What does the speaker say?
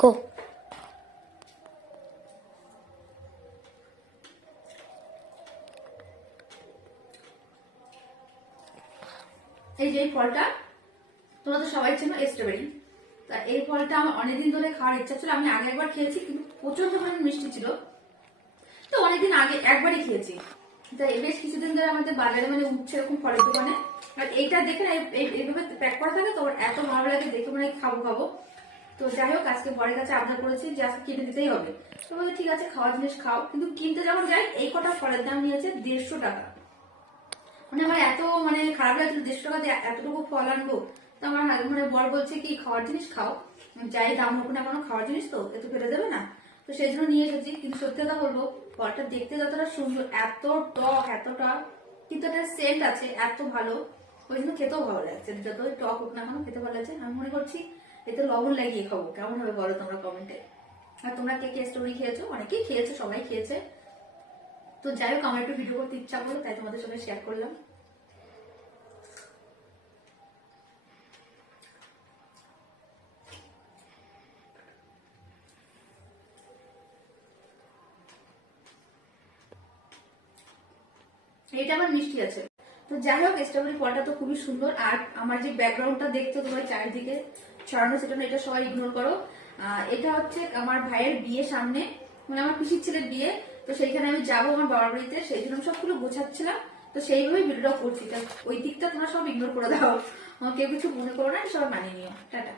গো। এই যে ফলটা তোমরা তো সবাই চেনো, স্ট্রবেরি। তা এই ফলটা আমার অনেকদিন ধরে খাওয়ার ইচ্ছা ছিল। আমি আগে একবার খেয়েছি, কিন্তু প্রচন্ড পরিমাণে মিষ্টি ছিল, তো অনেকদিন আগে একবারই খেয়েছি। তাই বেশ কিছুদিন ধরে আমাদের বাজারে উঠছে এরকম ফলের দোকানে। আর এইটা দেখে না এইভাবে প্যাক করা থাকে, তো এত ভালো লাগে দেখে, খাবো খাবো। তো যাই হোক, আজকে বরের কাছে আবদার করেছি যে আজকে কিনে দিতেই হবে। তো বলে ঠিক আছে, খাওয়ার জিনিস খাও। কিন্তু কিনতে যখন যাই, এই কটা ফলের দাম নিয়েছে 150 টাকা। আমার এত খারাপ লাগছিল, 150 টাকা দিয়ে এতটুকু ফল আনবো। তো আমার বর বলছে কি, খাওয়ার জিনিস খাও, যাই দাম হোক না কেন, খাওয়ার জিনিস তো এত ফেলে দেবে না। তো সেই জন্য নিয়ে এসেছি। কিন্তু সত্যি কথা বলবো, ফলটা দেখতে যতটা সুন্দর, এত টক, এতটা কিন্তু একটা সেন্ট আছে, এত ভালো। ওই জন্য খেতেও ভালো লাগছে, যত টক হোক না কেন খেতে ভালো লাগছে। আমি মনে করছি এতে লবণ লাগিয়ে খাবো, কেমন হবে বলো তোমরা কমেন্টে। আর তোমরা কে কে স্টোরি খেয়েছো? অনেকেই খেয়েছো, সবাই খেয়েছে। তো যাই হোক, আমার একটু ভিডিও করতে ইচ্ছা করলো, তাই তোমাদের সঙ্গে শেয়ার করলাম। এটা আবার মিষ্টি আছে। তো যাই হোক, স্ট্রবেরি ফলটা তো খুবই সুন্দর। আর আমার যে ব্যাকগ্রাউন্ডটা দেখছো তোমার চারিদিকে ছড়ানো ছিটানো, এটা সবাই ইগনোর করো। এটা হচ্ছে আমার ভাইয়ের বিয়ে সামনে, আমার পিসির ছেলের বিয়ে। তো সেইখানে আমি যাবো আমার বাবার বাড়িতে, সেই জন্য আমি সবগুলো গোছাচ্ছিলাম। তো সেইভাবেই ভিডিওটা করছি। ওই দিকটা তোমরা সব ইগনোর করে দাও, কেউ কিছু মনে করো না, সব মানিয়ে নিও। টাটা।